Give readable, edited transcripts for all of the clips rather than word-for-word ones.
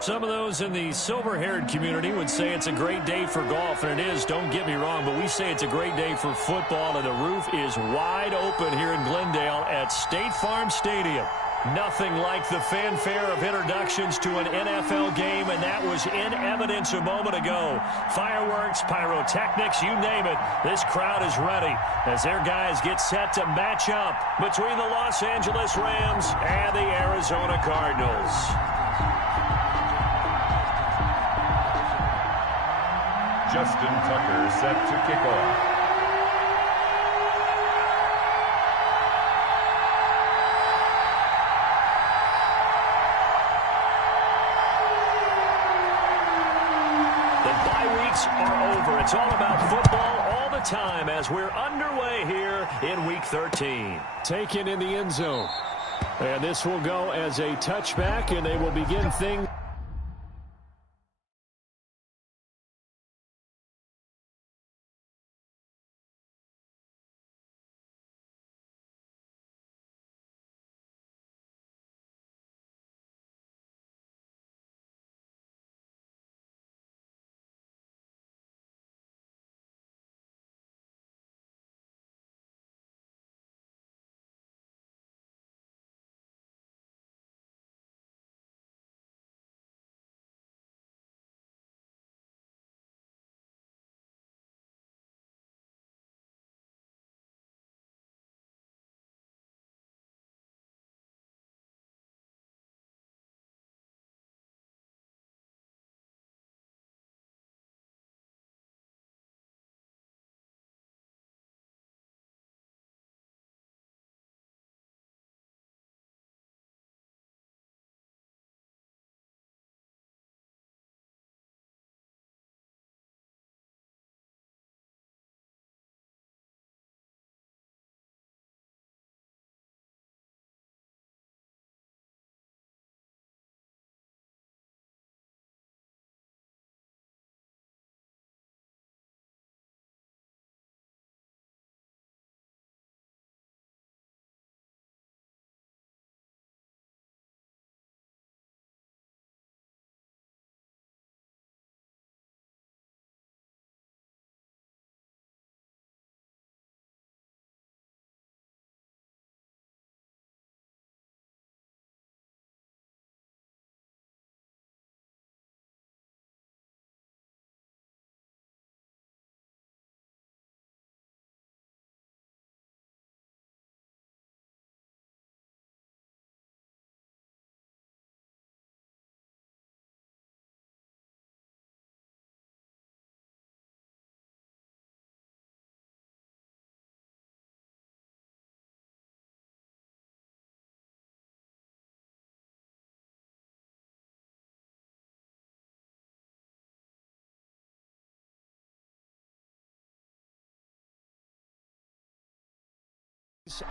Some of those in the silver-haired community would say it's a great day for golf, and it is, don't get me wrong, but we say it's a great day for football, and the roof is wide open here in Glendale at State Farm Stadium. Nothing like the fanfare of introductions to an NFL game, and that was in evidence a moment ago. Fireworks, pyrotechnics, you name it, this crowd is ready as their guys get set to match up between the Los Angeles Rams and the Arizona Cardinals. Justin Tucker set to kick off. The bye weeks are over. It's all about football all the time as we're underway here in Week 13. Taken in the end zone. And this will go as a touchback, and they will begin things.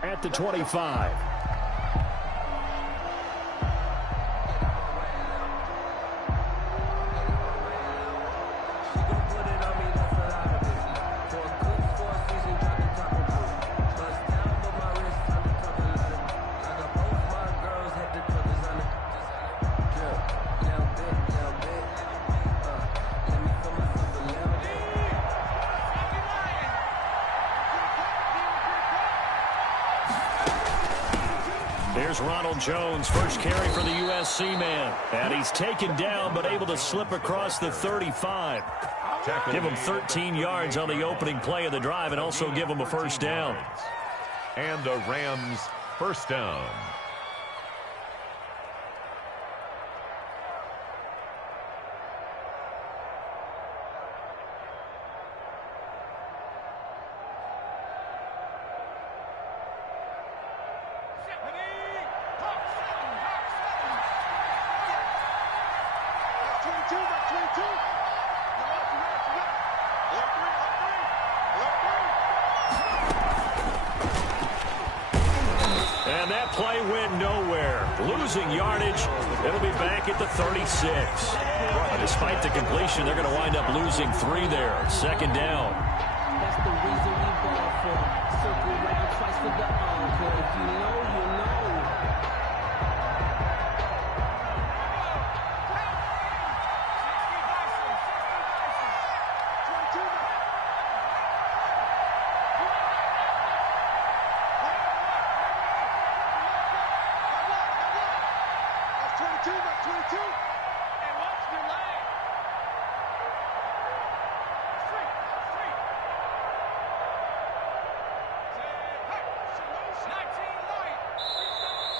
At the 25. Here's Ronald Jones, first carry for the USC man. And he's taken down, but able to slip across the 35. Give him 13 yards on the opening play of the drive and also give him a first down. And a Rams first down. And that play went nowhere. Losing yardage. It'll be back at the 36. Despite the completion, they're going to wind up losing 3 there. Second down. That's the reason we ball for. Circle around twice for the encore. If you know, you know.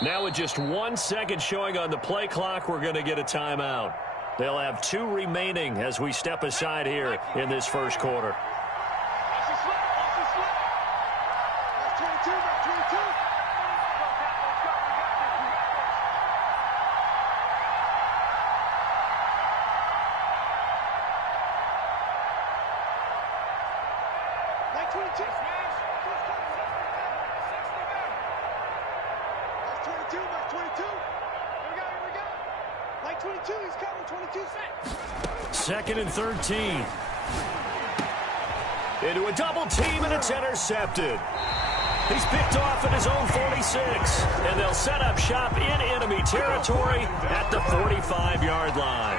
Now with just 1 second showing on the play clock, we're going to get a timeout. They'll have 2 remaining as we step aside here in this first quarter. Second and 13. Into a double team, and it's intercepted. He's picked off at his own 46, and they'll set up shop in enemy territory at the 45-yard line.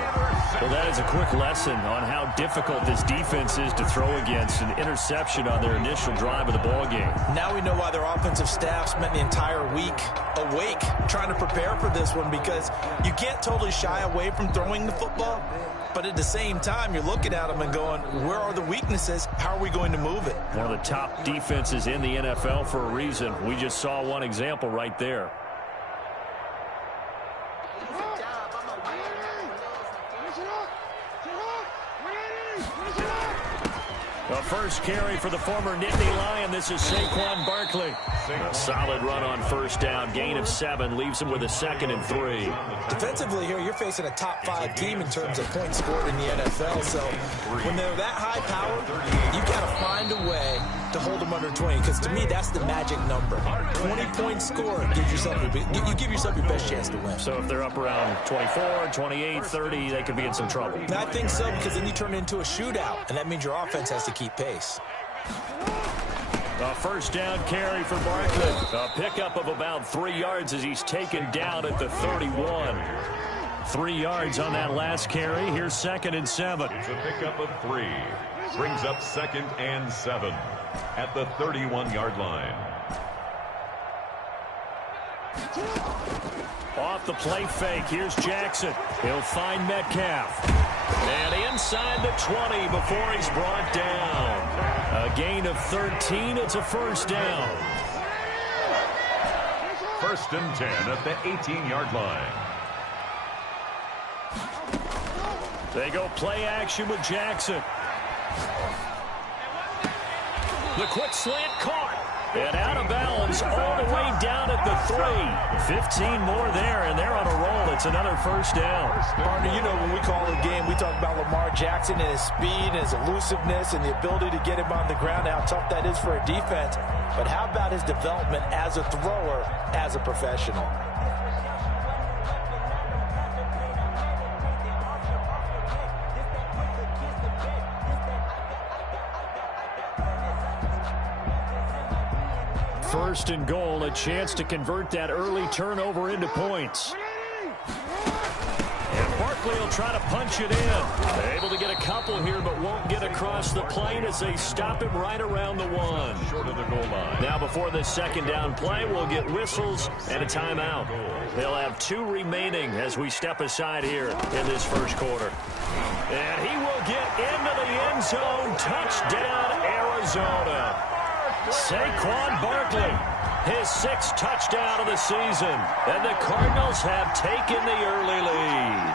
Well, that is a quick lesson on how difficult this defense is to throw against an interception on their initial drive of the ballgame. Now we know why their offensive staff spent the entire week awake trying to prepare for this one, because you can't totally shy away from throwing the football. But at the same time, you're looking at them and going, where are the weaknesses? How are we going to move it? One of the top defenses in the NFL for a reason. We just saw one example right there. The first carry for the former Nittany Lion. This is Saquon Barkley. A solid run on first down. Gain of 7 leaves him with a 2nd and 3. Defensively here, you're facing a top 5 team in terms of points scored in the NFL. So when they're that high powered, you've got to find a way to hold them under 20. Because to me, that's the magic number. 20 points scored gives yourself you give yourself your best chance to win. So if they're up around 24, 28, 30, they could be in some trouble. And I think so, because then you turn it into a shootout, and that means your offense has to keep pace. A first down carry for Barkley. A pickup of about 3 yards as he's taken down at the 31. 3 yards on that last carry. Here's 2nd and 7. It's a pickup of 3. Brings up 2nd and 7 at the 31-yard line. Off the play fake. Here's Jackson. He'll find Metcalf. And inside the 20 before he's brought down. A gain of 13. It's a first down. 1st and 10 at the 18-yard line. They go play action with Jackson. The quick slant caught. And out of bounds all the way down at the 3. 15 more there, and they're on a roll. It's another first down. Partner, you know when we call a game, we talk about Lamar Jackson and his speed and his elusiveness and the ability to get him on the ground, how tough that is for a defense. But how about his development as a thrower, as a professional? First and goal, a chance to convert that early turnover into points. And Barkley will try to punch it in. Able to get a couple here, but won't get across the plane as they stop him right around the 1. Short of the goal line. Now before the second down play, we'll get whistles and a timeout. They'll have 2 remaining as we step aside here in this first quarter. And he will get into the end zone. Touchdown, Arizona. Saquon Barkley, his 6th touchdown of the season, and the Cardinals have taken the early lead.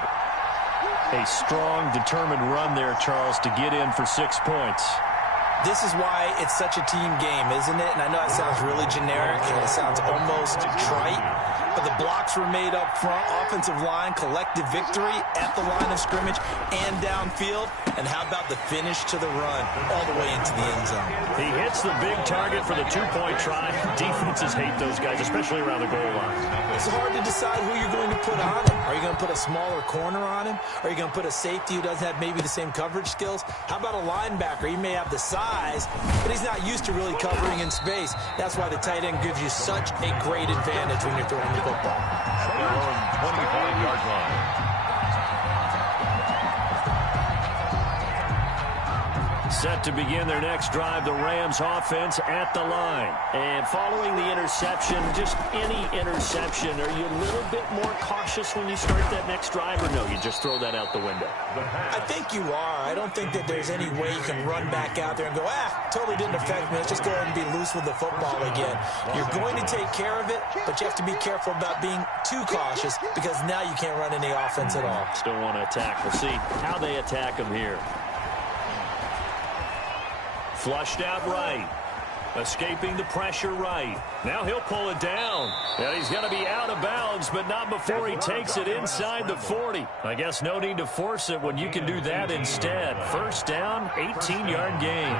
A strong, determined run there, Charles, to get in for 6 points. This is why it's such a team game, isn't it? And I know it sounds really generic, and it sounds almost trite, but the blocks were made up front. Offensive line, collective victory at the line of scrimmage and downfield. And how about the finish to the run all the way into the end zone? He hits the big target for the 2-point try. Defenses hate those guys, especially around the goal line. It's hard to decide who you're going to put on him. Are you going to put a smaller corner on him? Are you going to put a safety who doesn't have maybe the same coverage skills? How about a linebacker? He may have the size, but he's not used to really covering in space. That's why the tight end gives you such a great advantage when you're throwing the football. At their own 25-yard line. Set to begin their next drive, the Rams offense at the line. And following the interception, just any interception, are you a little bit more cautious when you start that next drive, or no, you just throw that out the window? I think you are. I don't think that there's any way you can run back out there and go, totally didn't affect me. Let's just go ahead and be loose with the football again. You're going to take care of it, but you have to be careful about being too cautious because now you can't run any offense at all. Still want to attack. We'll see how they attack them here. Flushed out right. Escaping the pressure right. Now he'll pull it down. And he's going to be out of bounds, but not before he takes it inside the 40. I guess no need to force it when you can do that instead. First down, 18-yard gain.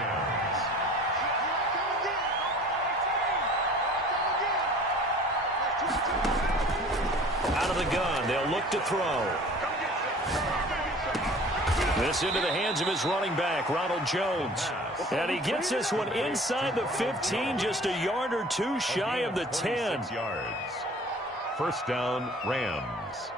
Out of the gun, they'll look to throw. This into the hands of his running back, Ronald Jones. And he gets this one inside the 15, just a yard or two shy of the 10. Yards. First down, Rams.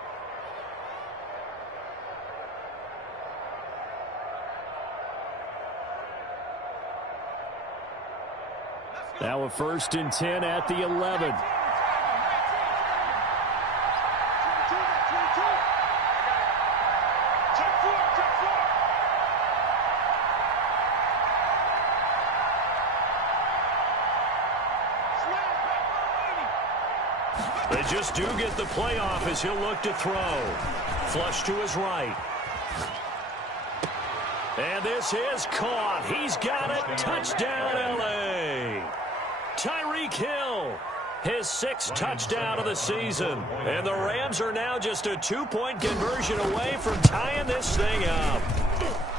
Now a 1st and 10 at the 11. They just do get the playoff as he'll look to throw. Flush to his right. And this is caught. He's got it. Touchdown, L.A. Tyreek Hill, his 6th touchdown of the season. And the Rams are now just a 2-point conversion away from tying this thing up.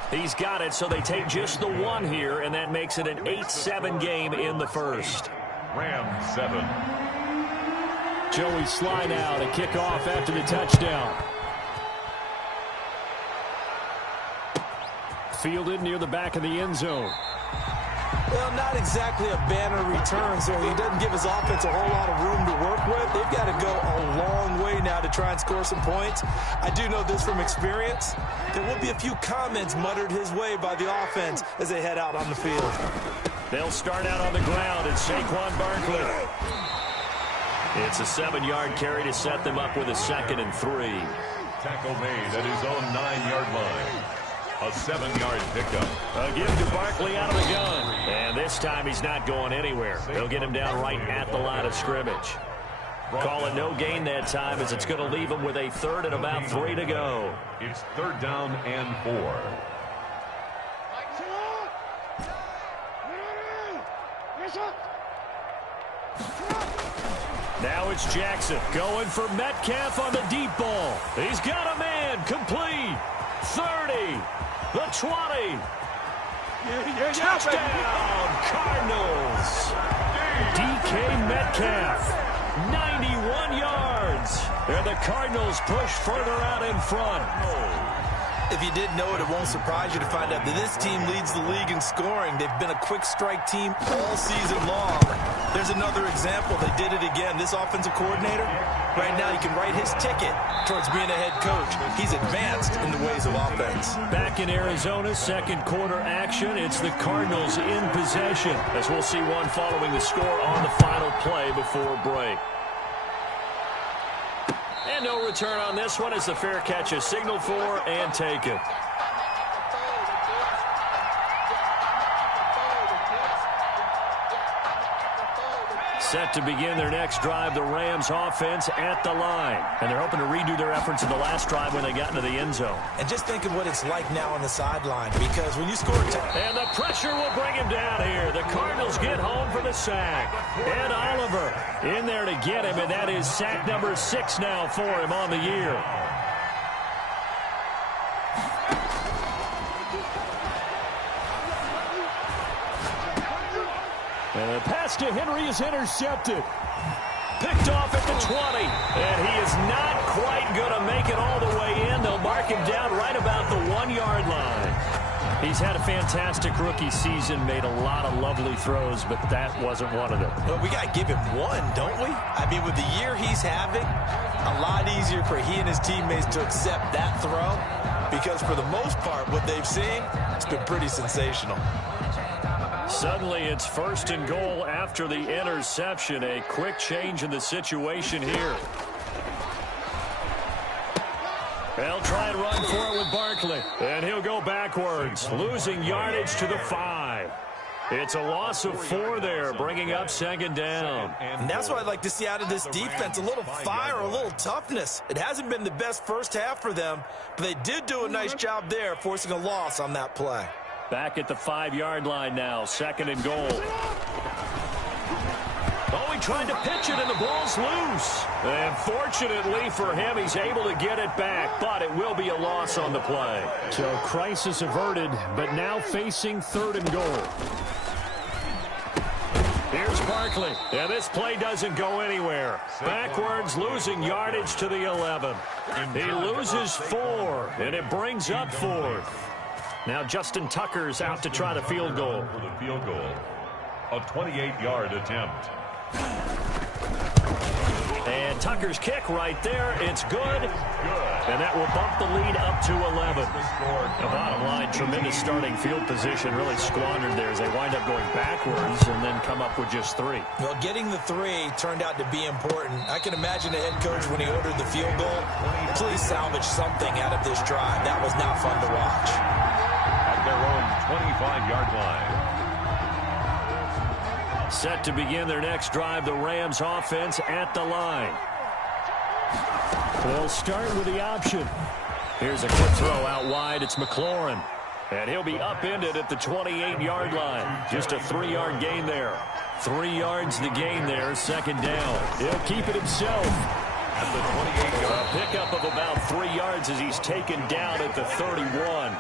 He's got it, so they take just the 1 here, and that makes it an 8-7 game in the first. Rams 7. Joey slide out, a kickoff after the touchdown. Fielded near the back of the end zone. Well, not exactly a banner return, so he doesn't give his offense a whole lot of room to work with. They've got to go a long way now to try and score some points. I do know this from experience. There will be a few comments muttered his way by the offense as they head out on the field. They'll start out on the ground, and Saquon Barkley. It's a 7-yard carry to set them up with a 2nd and 3. Tackle made at his own 9-yard line. A 7-yard pickup. A give to Barkley out of the gun. And this time he's not going anywhere. They'll get him down right at the line of scrimmage. Call it no gain that time as it's going to leave him with a 3rd and about 3 to go. It's 3rd down and 4. Now it's Jackson going for Metcalf on the deep ball. He's got a man. Complete. 30. The 20. Touchdown, Cardinals. DK Metcalf, 91 yards. And the Cardinals push further out in front. If you didn't know it, it won't surprise you to find out that this team leads the league in scoring. They've been a quick strike team all season long. There's another example. They did it again. This offensive coordinator, right now he can write his ticket towards being a head coach. He's advanced in the ways of offense. Back in Arizona, 2nd quarter action. It's the Cardinals in possession, as we'll see one following the score on the final play before break. And no return on this one as the fair catch is signaled for and taken. Set to begin their next drive, the Rams offense at the line. And they're hoping to redo their efforts in the last drive when they got into the end zone. And just think of what it's like now on the sideline, because when you score and the pressure will bring him down here. The Cardinals get home for the sack. Ed Oliver in there to get him, and that is sack number 6 now for him on the year. And the pass to Henry is intercepted. Picked off at the 20. And he is not quite going to make it all the way in. They'll mark him down right about the 1-yard line. He's had a fantastic rookie season, made a lot of lovely throws, but that wasn't one of them. Well, we got to give him one, don't we? I mean, with the year he's having, a lot easier for he and his teammates to accept that throw. because for the most part, what they've seen, it's been pretty sensational. Suddenly, it's 1st and goal after the interception. A quick change in the situation here. They'll try and run for it with Barkley. And he'll go backwards, losing yardage to the 5. It's a loss of 4 there, bringing up 2nd down. And that's what I'd like to see out of this defense, a little fire, a little toughness. It hasn't been the best first half for them, but they did do a nice job there, forcing a loss on that play. Back at the 5-yard line now, 2nd and goal. Oh, he tried to pitch it, and the ball's loose. And fortunately for him, he's able to get it back, but it will be a loss on the play. So crisis averted, but now facing 3rd and goal. Here's Barkley, and this play doesn't go anywhere. Backwards, losing yardage to the 11. He loses 4, and it brings up 4th. Now Justin Tucker's out to try the field goal. For the field goal, a 28-yard attempt. And Tucker's kick right there. It's good. And that will bump the lead up to 11. The bottom line, tremendous starting field position, really squandered there as they wind up going backwards and then come up with just 3. Well, getting the 3 turned out to be important. I can imagine the head coach when he ordered the field goal, please salvage something out of this drive. That was not fun to watch. At their own 25-yard line. Set to begin their next drive, the Rams offense at the line. They'll start with the option. Here's a quick throw out wide. It's McLaurin. And he'll be upended at the 28-yard line. Just a 3-yard gain there. 3 yards the gain there, 2nd down. He'll keep it himself. At the 28-yard pickup of about 3 yards as he's taken down at the 31.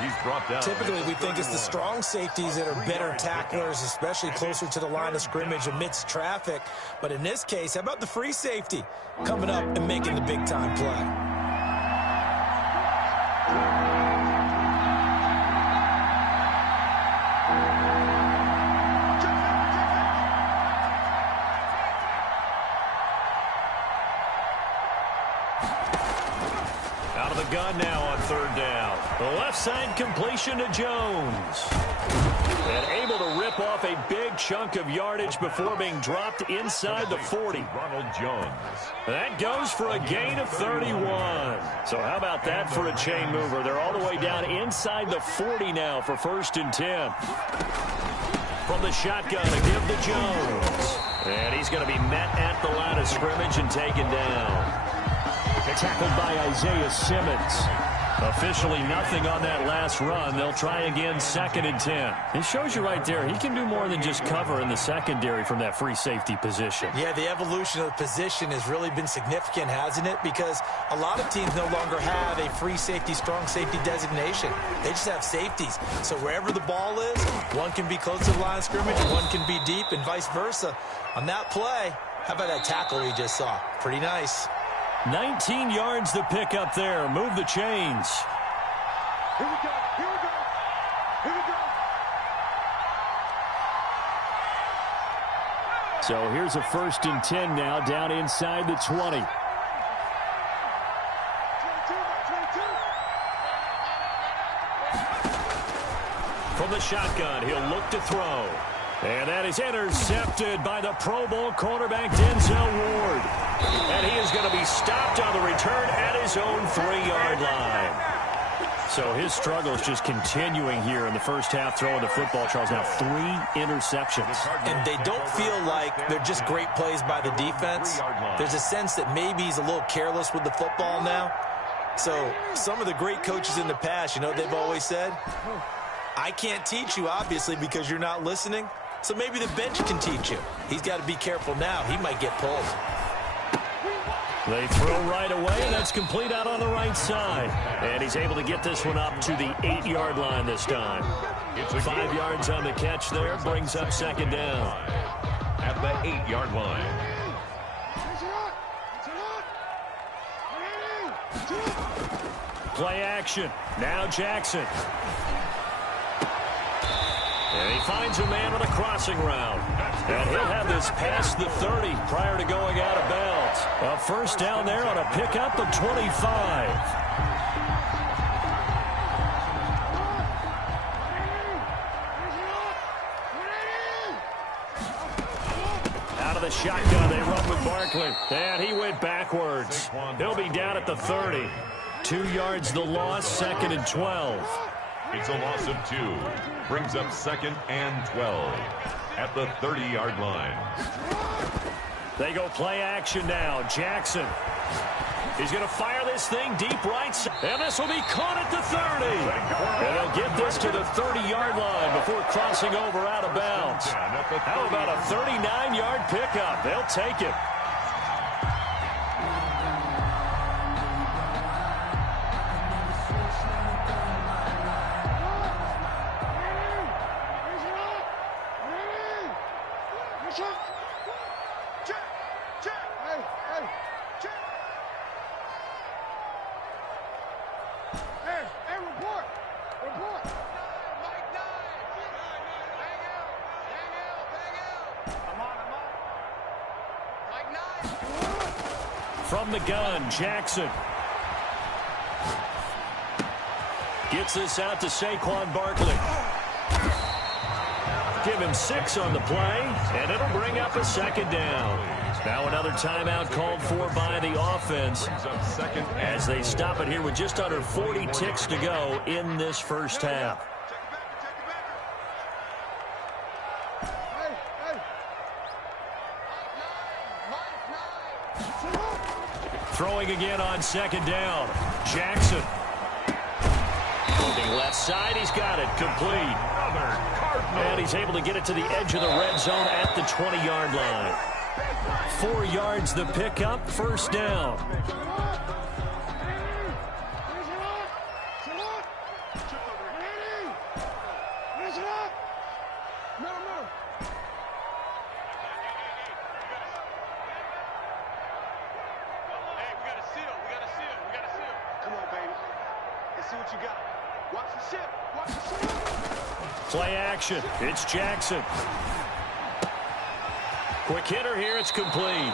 He's brought down. Typically, we think it's the strong safeties that are better tacklers, especially closer to the line of scrimmage amidst traffic. But in this case, how about the free safety coming up and making the big-time play? Gun now on 3rd down. The left side completion to Jones. And able to rip off a big chunk of yardage before being dropped inside the 40. Ronald Jones. That goes for a gain of 31. So how about that for a chain mover? They're all the way down inside the 40 now for 1st and 10. From the shotgun to give to Jones. And he's going to be met at the line of scrimmage and taken down. Tackled by Isaiah Simmons. Officially nothing on that last run. They'll try again, 2nd and 10. It shows you right there, he can do more than just cover in the secondary from that free safety position. Yeah, the evolution of the position has really been significant, hasn't it? Because a lot of teams no longer have a free safety, strong safety designation. They just have safeties. So wherever the ball is, one can be close to the line of scrimmage, and one can be deep, and vice versa. On that play, how about that tackle we just saw? Pretty nice. 19 yards to pick up there. Move the chains. Here we go. Here we go. Here we go. So here's a 1st and 10 now down inside the 20. From the shotgun, he'll look to throw. And that is intercepted by the Pro Bowl cornerback Denzel Ward. And he is going to be stopped on the return at his own 3-yard line. So his struggle is just continuing here in the first half, throwing the football, Charles. Now 3 interceptions. And they don't feel like they're just great plays by the defense. There's a sense that maybe he's a little careless with the football now. So some of the great coaches in the past, you know what they've always said? I can't teach you, obviously, because you're not listening. So maybe the bench can teach you. He's got to be careful now. He might get pulled. They throw right away, and that's complete out on the right side. And he's able to get this one up to the 8-yard line this time. 5 yards on the catch there, brings up 2nd down. At the 8-yard line. Play action. Now Jackson. And he finds a man on a crossing route. And he'll have this past the 30 prior to going out of bounds. A 1st down there on a pickup of 25. the shotgun. They run with Barkley. And he went backwards. He'll be down at the 30. 2 yards the loss, 2nd and 12. It's a loss of 2. Brings up 2nd and 12 at the 30-yard line. They go play action now. Jackson. He's going to fire this thing deep right side. And this will be caught at the 30. And they'll get this to the 30-yard line before crossing over out of bounds. How about a 39-yard pickup? They'll take it. From the gun, Jackson. Gets this out to Saquon Barkley. Give him 6 on the play, and it'll bring up a 2nd down. Now another timeout called for by the offense as they stop it here with just under 40 ticks to go in this first half. Throwing again on 2nd down. Jackson. Looking left side. He's got it. Complete. And he's able to get it to the edge of the red zone at the 20-yard line. 4 yards the pickup. 1st down. Play action. It's Jackson. Quick hitter here. It's complete.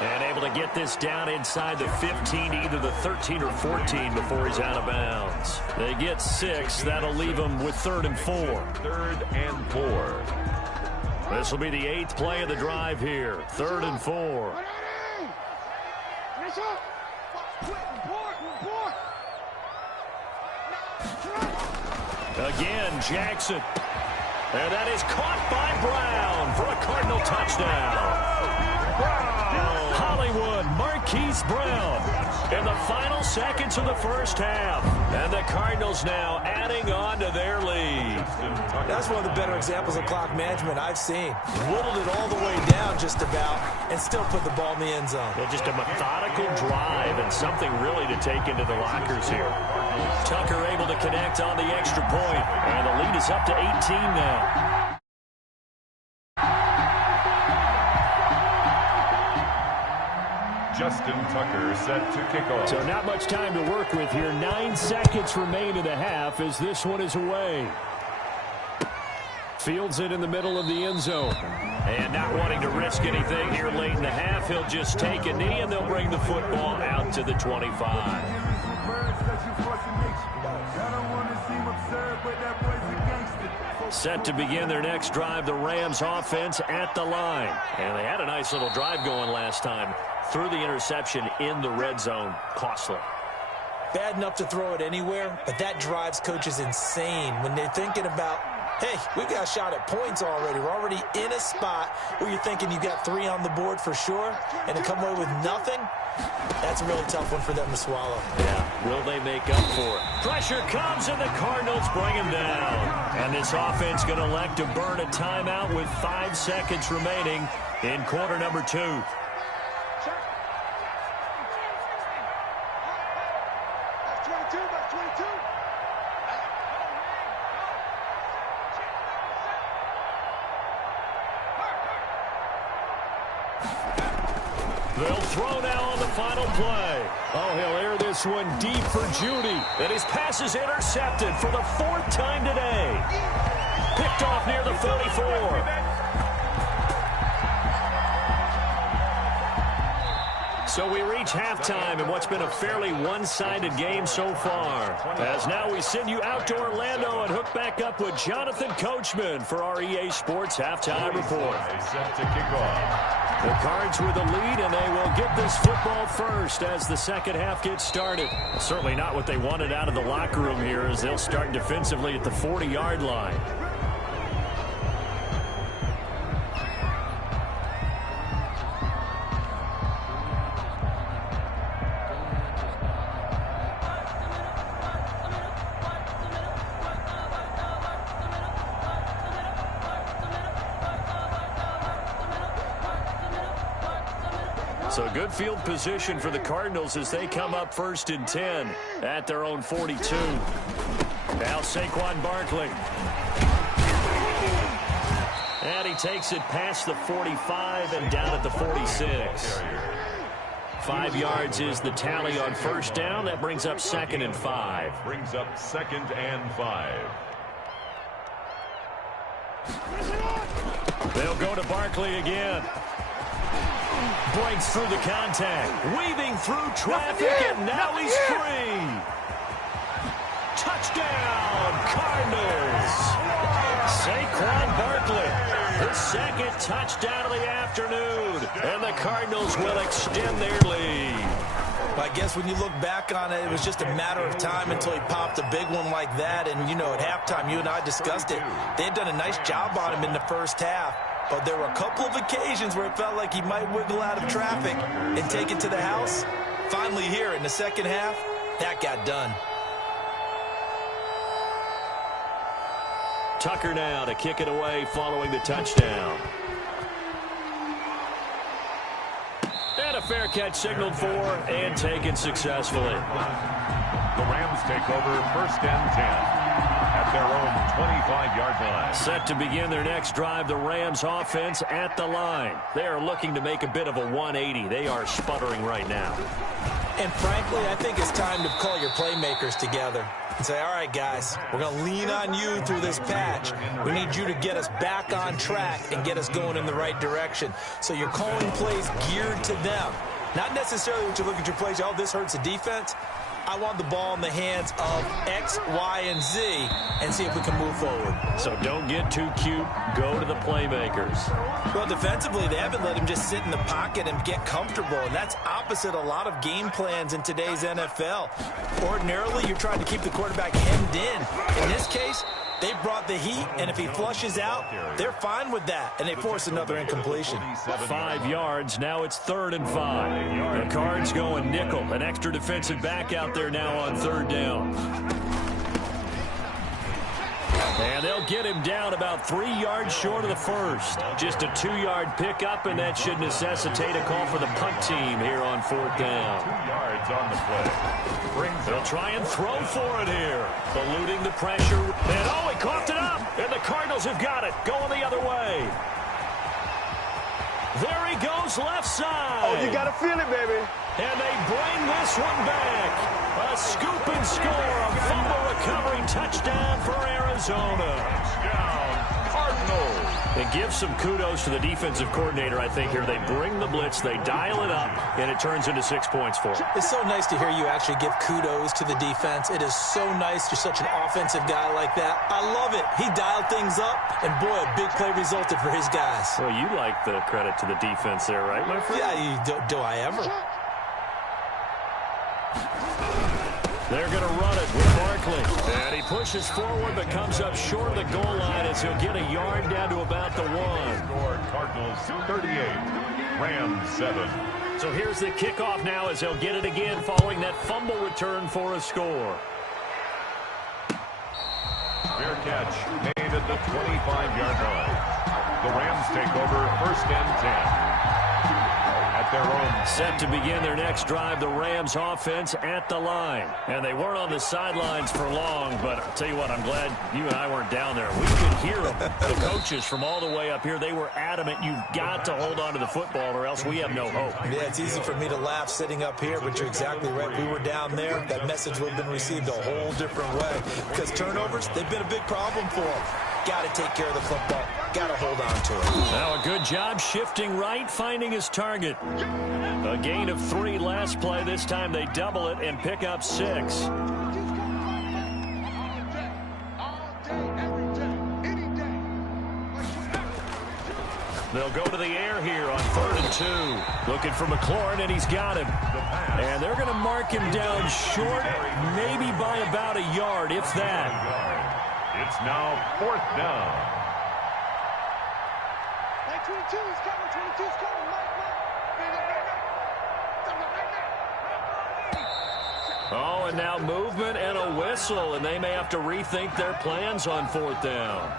And able to get this down inside the 15, either the 13 or 14 before he's out of bounds. They get 6. That'll leave them with 3rd and 4. 3rd and 4. This will be the 8th play of the drive here. 3rd and 4. Again, Jackson. And that is caught by Brown for a Cardinal touchdown. Hollywood Marquise Brown in the final seconds of the first half. And the Cardinals now adding on to their lead. That's one of the better examples of clock management I've seen. Whittled it all the way down just about and still put the ball in the end zone. Well, just a methodical drive and something really to take into the lockers here. Tucker able to connect on the extra point. And the lead is up to 18 now. Justin Tucker set to kick off. So not much time to work with here. 9 seconds remain in the half as this one is away. Fields it in the middle of the end zone. And not wanting to risk anything here late in the half, he'll just take a knee and they'll bring the football out to the 25. Set to begin their next drive, the Rams offense at the line. And they had a nice little drive going last time. Threw the interception in the red zone. Costly. Bad enough to throw it anywhere, but that drives coaches insane when they're thinking about, hey, we've got a shot at points already. We're already in a spot where you're thinking you got 3 on the board for sure, and to come away with nothing, that's a really tough one for them to swallow. Yeah, will they make up for it? Pressure comes, and the Cardinals bring him down. And this offense going to elect to burn a timeout with 5 seconds remaining in quarter number 2. They'll throw now on the final play. Oh, he'll air this one deep for Judy. And his pass is intercepted for the 4th time today. Picked off near the 34. So we reach halftime in what's been a fairly one-sided game so far. As now we send you out to Orlando and hook back up with Jonathan Coachman for our EA Sports Halftime Report. Set to kick off. The Cards with the lead, and they will get this football first as the second half gets started. Certainly not what they wanted out of the locker room here as they'll start defensively at the 40-yard line. So good field position for the Cardinals as they come up 1st and 10 at their own 42. Now Saquon Barkley. And he takes it past the 45 and down at the 46. 5 yards is the tally on first down. That brings up 2nd and 5. Brings up 2nd and 5. They'll go to Barkley again. Breaks through the contact, weaving through traffic, and now he's free. Touchdown, Cardinals. Saquon Barkley, his second touchdown of the afternoon, and the Cardinals will extend their lead. I guess when you look back on it, it was just a matter of time until he popped a big one like that. And, you know, at halftime, you and I discussed it. They had done a nice job on him in the first half. But there were a couple of occasions where it felt like he might wiggle out of traffic and take it to the house. Finally here in the second half, that got done. Tucker now to kick it away following the touchdown. And a fair catch signaled for and taken successfully. The Rams take over 1st and 10. At their own 25-yard line. Set to begin their next drive, the Rams offense at the line. They are looking to make a bit of a 180. They are sputtering right now. And frankly, I think it's time to call your playmakers together and say, all right, guys, we're going to lean on you through this patch. We need you to get us back on track and get us going in the right direction. So you're calling plays geared to them. Not necessarily when you look at your plays, oh, this hurts the defense. I want the ball in the hands of X, Y, and Z and see if we can move forward. So don't get too cute. Go to the playmakers. Well, defensively, they haven't let him just sit in the pocket and get comfortable, and that's opposite a lot of game plans in today's NFL. Ordinarily, you're trying to keep the quarterback hemmed in. In this case, they brought the heat, and if he flushes out, they're fine with that, and they force another incompletion. 5 yards. Now it's 3rd and 5. The Cards going nickel. An extra defensive back out there now on 3rd down. And they'll get him down about 3 yards short of the first. Just a 2-yard pickup, and that should necessitate a call for the punt team here on 4th down. 2 yards on the play. They'll try and throw for it here. Eluding the pressure. And, oh, he coughed it up. And the Cardinals have got it. Going the other way. There he goes left side. Oh, you got to feel it, baby. And they bring this one back. A scoop and score. A fumble recovering touchdown for Arizona. Touchdown, Cardinals. It gives some kudos to the defensive coordinator, I think, here. They bring the blitz, they dial it up, and it turns into 6 points for them. It's so nice to hear you actually give kudos to the defense. It is so nice. You're such an offensive guy like that. I love it. He dialed things up, and boy, a big play resulted for his guys. Well, you like the credit to the defense there, right, my friend? Yeah, do I ever? They're going to run it with Barkley. And he pushes forward but comes up short of the goal line as he'll get a yard down to about the 1. Score Cardinals 38, Rams 7. So here's the kickoff now as they'll get it again following that fumble return for a score. Fair catch made at the 25-yard line. The Rams take over 1st and 10. At their own. Set to begin their next drive, the Rams offense at the line. And they weren't on the sidelines for long, but I'll tell you what, I'm glad you and I weren't down there. We could hear them. The coaches from all the way up here, they were adamant, you've got to hold on to the football or else we have no hope. Yeah, it's easy for me to laugh sitting up here, but you're exactly right. If we were down there, that message would have been received a whole different way. Because turnovers, they've been a big problem for them. Got to take care of the football. Got to hold on to it. Now a good a job shifting right, finding his target. A gain of 3 last play. This time they double it and pick up 6. They'll go to the air here on 3rd and 2. Looking for McLaurin, and he's got him. And they're going to mark him down short, maybe by about a yard, if that. It's now 4th down. 22 is coming. 22 is coming. Oh, and now movement and a whistle, and they may have to rethink their plans on 4th down.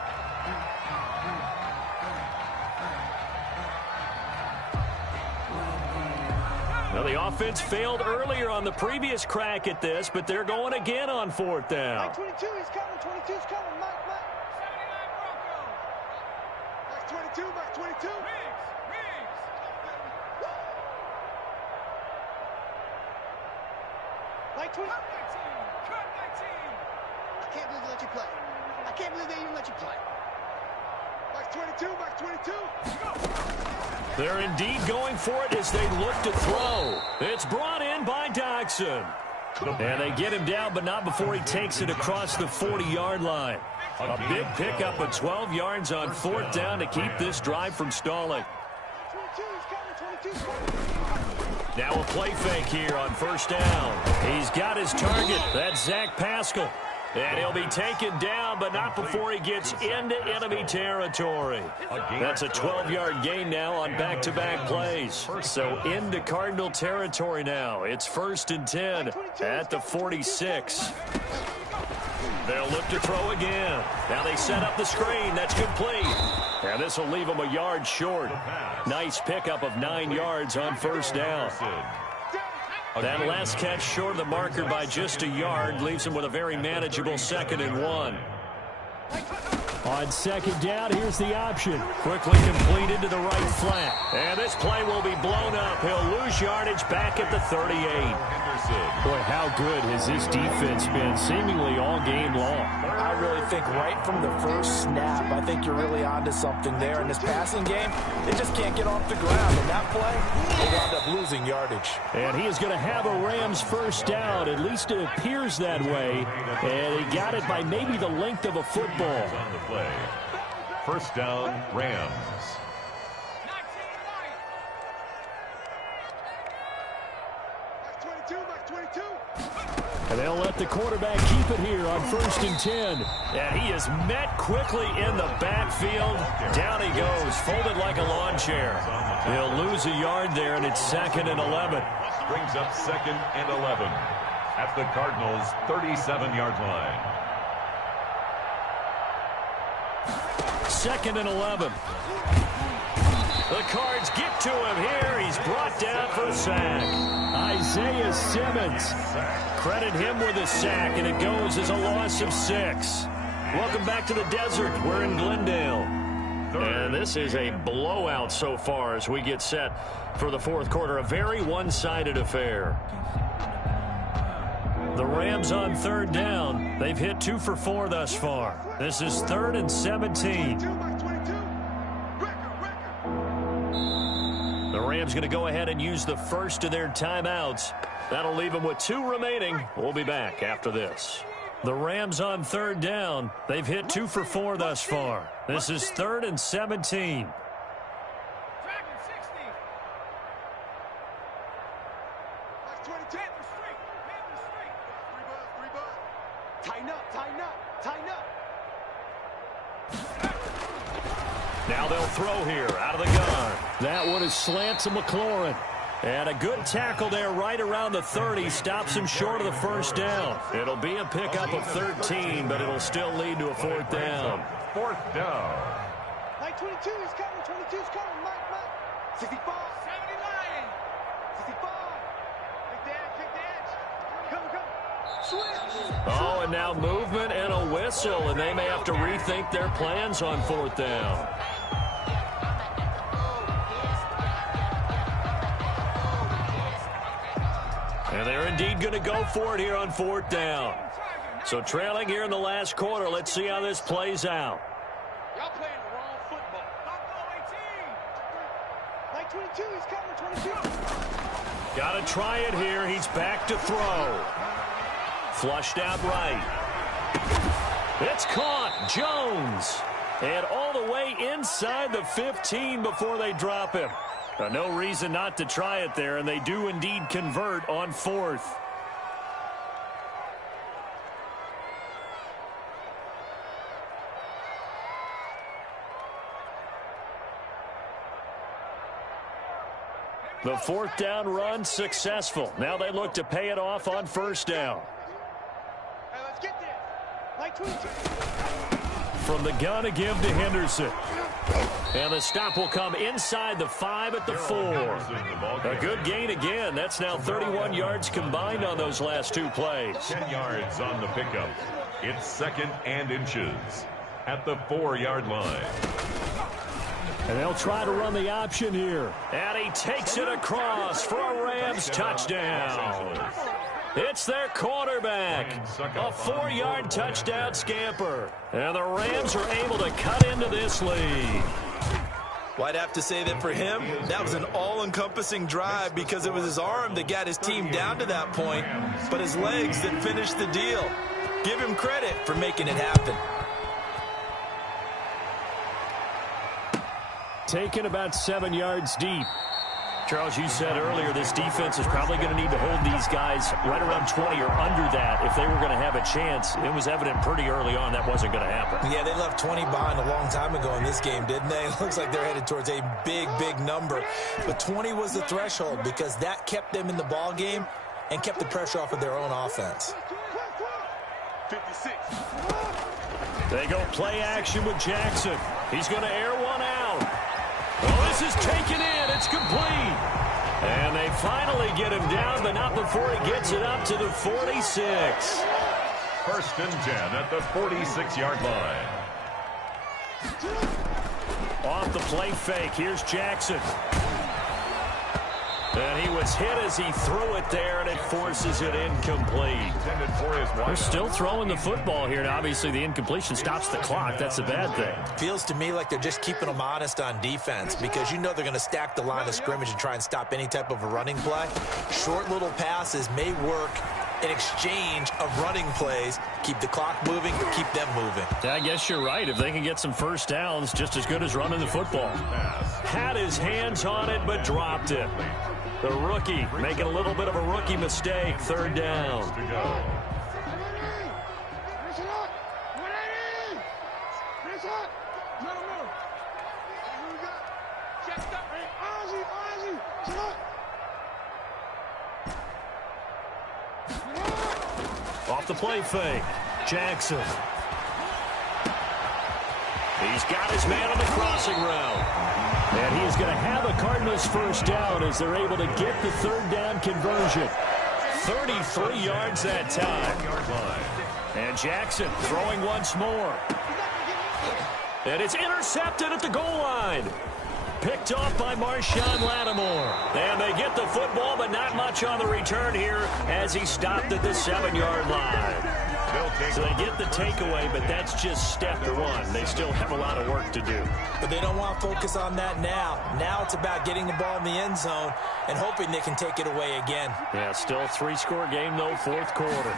Now, the offense failed earlier on the previous crack at this, but they're going again on 4th down. Mike 22 is coming. 22 is coming. Mike. 22. Mike 22. Mike 20. Cut my team. I can't believe they let you play. I can't believe they even let you play. Mike 22. Mike 22. They're indeed going for it as they look to throw. It's brought in by Doctson. And they get him down, but not before he takes it across the 40-yard line. A big pickup of 12 yards on 4th down to keep this drive from stalling. 22 is coming. 22 is coming. Now a play fake here on 1st down. He's got his target. That's Zach Pascal. And he'll be taken down, but not before he gets into enemy territory. That's a 12-yard gain now on back-to-back plays. So into Cardinal territory now. It's 1st and 10 at the 46. They'll look to throw again. Now they set up the screen. That's complete. And this will leave them a yard short. Nice pickup of 9 yards on 1st down. That last catch short of the marker by just a yard leaves him with a very manageable 2nd and 1. On 2nd down, here's the option. Quickly completed to the right flat. And this play will be blown up. He'll lose yardage back at the 38. Boy, how good has this defense been seemingly all game long? I really think right from the first snap, I think you're really onto something there. In this passing game, they just can't get off the ground. In that play, they wound up losing yardage. And he is going to have a Rams 1st down. At least it appears that way. And he got it by maybe the length of a football. On the play. 1st down, Rams. And they'll let the quarterback keep it here on 1st and 10. And he is met quickly in the backfield. Down he goes, folded like a lawn chair. He'll lose a yard there, and it's 2nd and 11. Brings up 2nd and 11 at the Cardinals' 37-yard line. 2nd and 11. The Cards get to him here. He's brought down for a sack. Isaiah Simmons. Credit him with a sack, and it goes as a loss of 6. Welcome back to the desert. We're in Glendale. And this is a blowout so far as we get set for the 4th quarter. A very one-sided affair. The Rams on 3rd down. They've hit 2 for 4 thus far. This is 3rd and 17. The Rams going to go ahead and use the first of their timeouts. That'll leave them with 2 remaining. We'll be back after this. The Rams on 3rd down. They've hit 2 for 4 thus far. This is 3rd and 17. Now they'll throw here out of the gun. That one is slant to McLaurin. And a good tackle there right around the 30. Stops him short of the 1st down. It'll be a pickup of 13, but it'll still lead to a 4th down. 4th down. Mike 22 is coming. 22 is coming. Mike. 65. 79. 65. Big dad. Come. Switch. Oh, and now movement and a whistle, and they may have to rethink their plans on 4th down. And they're indeed going to go for it here on 4th down. So trailing here in the last quarter. Let's see how this plays out. Y'all playing the wrong football. 22, he's coming, 22. Got to try it here. He's back to throw. Flushed out right. It's caught. Jones. And all the way inside the 15 before they drop him. No reason not to try it there, and they do indeed convert on 4th. The 4th down run successful. Now they look to pay it off on 1st down. Hey, let's get there. Like 22. From the gun to give to Henderson. And the stop will come inside the 5 at the 4. A good gain again. That's now 31 yards combined on those last 2 plays. 10 yards on the pickup. It's 2nd and inches at the 4-yard line. And they'll try to run the option here. And he takes it across for a Rams touchdown. It's their quarterback. A 4-yard touchdown scamper. And the Rams are able to cut into this lead. Well, I'd have to say that for him, that was an all-encompassing drive because it was his arm that got his team down to that point, but his legs that finished the deal. Give him credit for making it happen. Taken about 7 yards deep. Charles, you said earlier this defense is probably going to need to hold these guys right around 20 or under that if they were going to have a chance. It was evident pretty early on that wasn't going to happen. Yeah, they left 20 behind a long time ago in this game, didn't they? It looks like they're headed towards a big, big number. But 20 was the threshold because that kept them in the ball game and kept the pressure off of their own offense. 56. They go play action with Jackson. He's going to air one out. Oh, this is taken in. It's complete. And they finally get him down, but not before he gets it up to the 46. 1st and 10 at the 46-yard line. Off the play fake. Here's Jackson. And he was hit as he threw it there, and it forces it incomplete. They're still throwing the football here, and obviously the incompletion stops the clock. That's a bad thing. Feels to me like they're just keeping them honest on defense because you know they're going to stack the line of scrimmage and try and stop any type of a running play. Short little passes may work in exchange of running plays. Keep the clock moving, keep them moving. I guess you're right. If they can get some first downs, just as good as running the football. Had his hands on it, but dropped it. The rookie making a little bit of a rookie mistake. 3rd down. Off the play fake. Jackson. He's got his man on the crossing route. And he is going to have a Cardinals first down as they're able to get the 3rd down conversion. 33 yards that time. And Jackson throwing once more. And it's intercepted at the goal line. Picked off by Marshawn Lattimore. And they get the football, but not much on the return here as he stopped at the 7-yard line. So they get the takeaway, but that's just step 1. They still have a lot of work to do. But they don't want to focus on that now. Now it's about getting the ball in the end zone and hoping they can take it away again. Yeah, still a 3-score game, though, 4th quarter.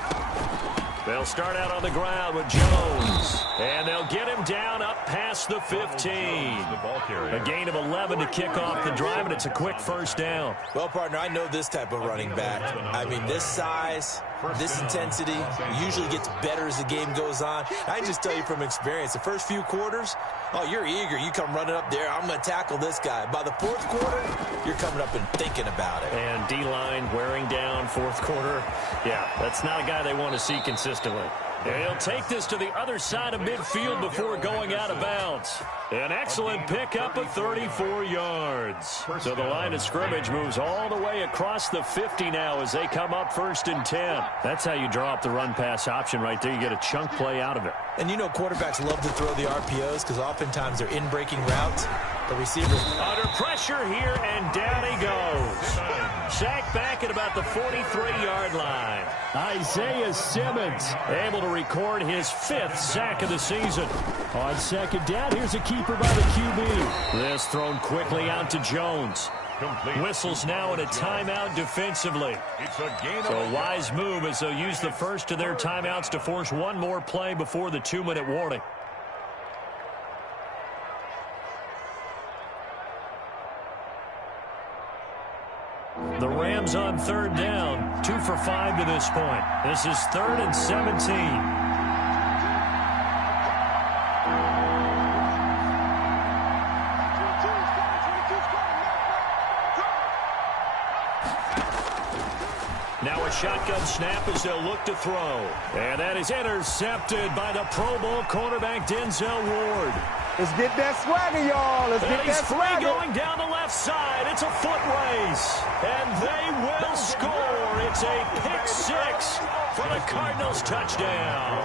They'll start out on the ground with Jones. And they'll get him down up past the 15. A gain of 11 to kick off the drive, and it's a quick first down. Well, partner, I know this type of running back. I mean, this size, this intensity usually gets better as the game goes on. I just tell you from experience, the first few quarters, oh, you're eager. You come running up there. I'm going to tackle this guy. By the 4th quarter, you're coming up and thinking about it. And D-line wearing down 4th quarter. Yeah, that's not a guy they want to see consistently. He'll take this to the other side of midfield before going out of bounds. An excellent pickup of 34 yards. So the line of scrimmage moves all the way across the 50 now as they come up 1st and 10. That's how you draw up the run-pass option right there. You get a chunk play out of it. And you know quarterbacks love to throw the RPOs because oftentimes they're in-breaking routes. The receiver under pressure here, and down he goes. Sacked back at about the 43-yard line. Isaiah Simmons able to record his 5th sack of the season. On 2nd down, here's a keeper by the QB. This thrown quickly out to Jones. Whistles now in a timeout defensively. So a wise move as they'll use the first of their timeouts to force one more play before the 2-minute warning. The Rams on third down, 2 for 5 to this point. This is 3rd and 17. Now a shotgun snap as they'll look to throw. And that is intercepted by the Pro Bowl cornerback Denzel Ward. Let's get that swagger, y'all. Let's get that swagger. Going down the left side. It's a foot race. And they will score. It's a pick 6 for the Cardinals touchdown.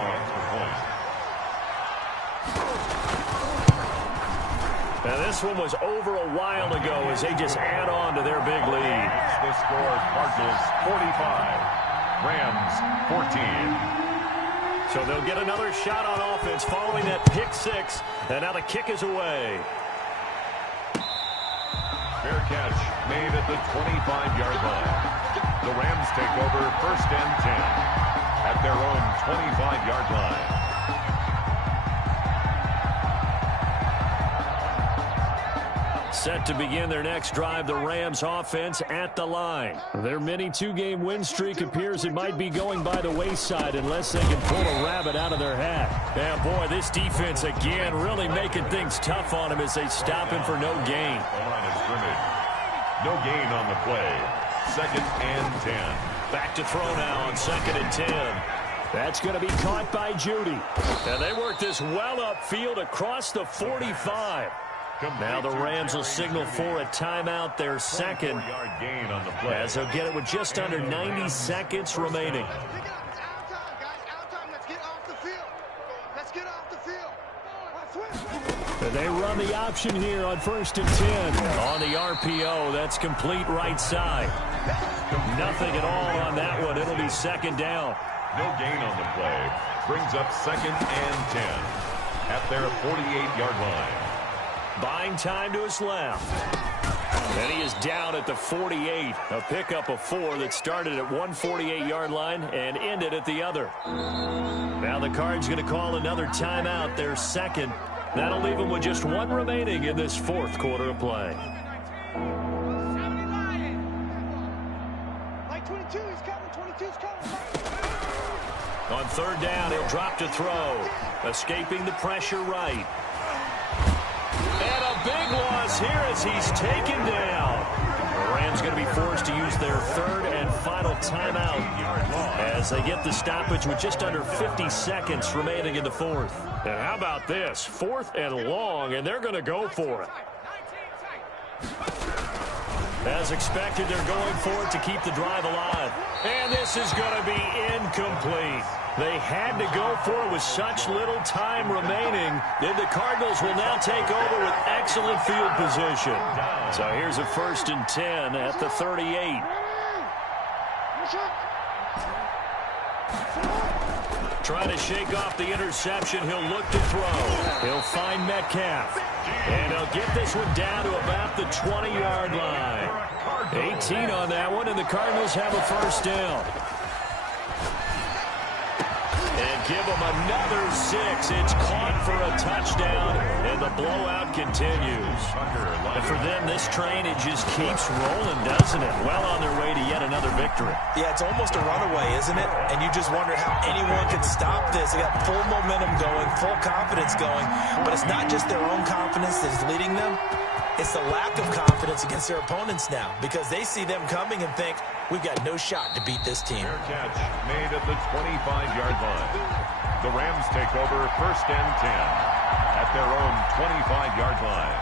Now this one was over a while ago as they just add on to their big lead. The score, Cardinals 45, Rams 14. So they'll get another shot on offense following that pick 6. And now the kick is away. Fair catch made at the 25-yard line. The Rams take over 1st and 10 at their own 25-yard line. Set to begin their next drive, the Rams offense at the line. Their mini 2-game win streak appears it might be going by the wayside unless they can pull a rabbit out of their hat. Yeah, boy, this defense again really making things tough on him as they stop him for no gain. The line of scrimmage. No gain on the play. 2nd and 10. Back to throw now on 2nd and 10. That's going to be caught by Judy. And they work this well upfield across the 45. Now the Rams will signal for a timeout, their 2nd, as they'll get it with just under 90 seconds remaining. And they run the option here on 1st and 10. On the RPO, that's complete right side. Nothing at all on that one. It'll be 2nd down. No gain on the play. Brings up 2nd and 10 at their 48-yard line. Buying time to his left. And he is down at the 48. A pickup of 4 that started at one 48-yard line and ended at the other. Now the Cards going to call another timeout, their 2nd. That'll leave them with just 1 remaining in this 4th quarter of play. On 3rd down, he'll drop to throw. Escaping the pressure right. And a big loss here as he's taken down. The Rams going to be forced to use their 3rd and final timeout as they get the stoppage with just under 50 seconds remaining in the 4th. And how about this? 4th and long, and they're going to go for it. As expected, they're going for it to keep the drive alive. And this is going to be incomplete. They had to go for it with such little time remaining. Then the Cardinals will now take over with excellent field position. So here's a 1st and 10 at the 38. Trying to shake off the interception. He'll look to throw. He'll find Metcalf. And he'll get this one down to about the 20-yard line. 18 on that one, and the Cardinals have a 1st down. And give them another 6. It's caught for a touchdown, and the blowout continues. And for them, this train, it just keeps rolling, doesn't it? Well on their way to yet another victory. Yeah, it's almost a runaway, isn't it? And you just wonder how anyone can stop this. They got full momentum going, full confidence going. But it's not just their own confidence that's leading them. It's the lack of confidence against their opponents now because they see them coming and think, we've got no shot to beat this team. Fair catch made at the 25-yard line. The Rams take over 1st and 10 at their own 25-yard line.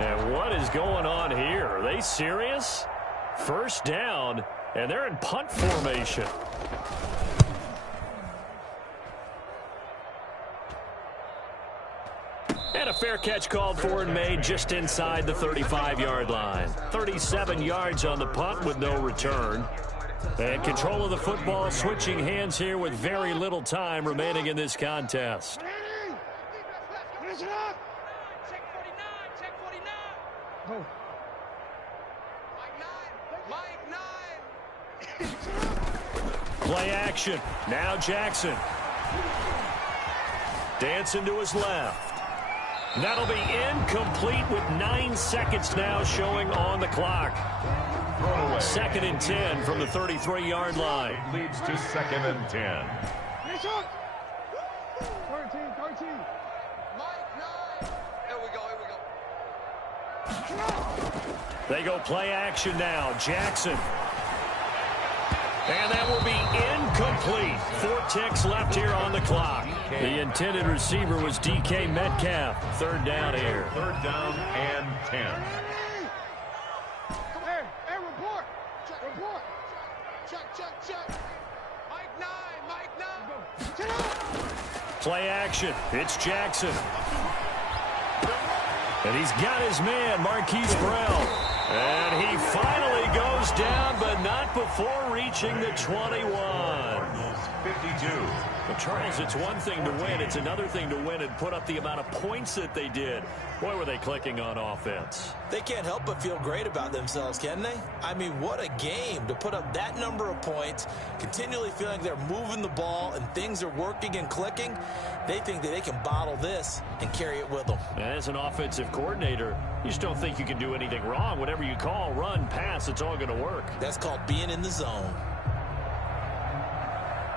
And what is going on here? Are they serious? 1st down, and they're in punt formation. And a fair catch called for and made just inside the 35-yard line. 37 yards on the punt with no return. And control of the football switching hands here with very little time remaining in this contest. Check 49. Go. Mike 9. Play action. Now Jackson. Dancing to his left. That'll be incomplete with 9 seconds now showing on the clock. Thrown away. 2nd and 10 from the 33-yard line. It leads to 2nd and 10. 13. Mike 9. Here we go. They go play action now. Jackson. And that will be incomplete. 4 ticks left here on the clock. The intended receiver was DK Metcalf. 3rd down here. 3rd down and 10. Hey, report. Report. Check. Mike 9. Play action. It's Jackson. And he's got his man, Marquise Brown. And he finally goes down, but not before reaching the 21. 52. But Charles, it's one thing to win. It's another thing to win and put up the amount of points that they did. Boy, were they clicking on offense. They can't help but feel great about themselves, can they? I mean, what a game to put up that number of points, continually feeling they're moving the ball and things are working and clicking. They think that they can bottle this and carry it with them. And as an offensive coordinator, you just don't think you can do anything wrong. Whatever you call, run, pass, it's all going to work. That's called being in the zone.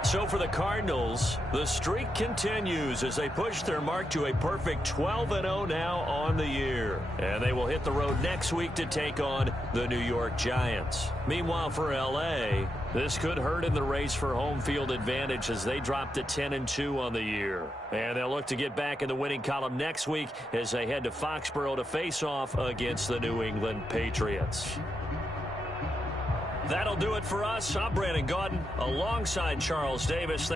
So for the Cardinals, the streak continues as they push their mark to a perfect 12-0 now on the year. And they will hit the road next week to take on the New York Giants. Meanwhile, for L.A., this could hurt in the race for home field advantage as they drop to 10-2 on the year. And they'll look to get back in the winning column next week as they head to Foxborough to face off against the New England Patriots. That'll do it for us. I'm Brandon Gaudin alongside Charles Davis.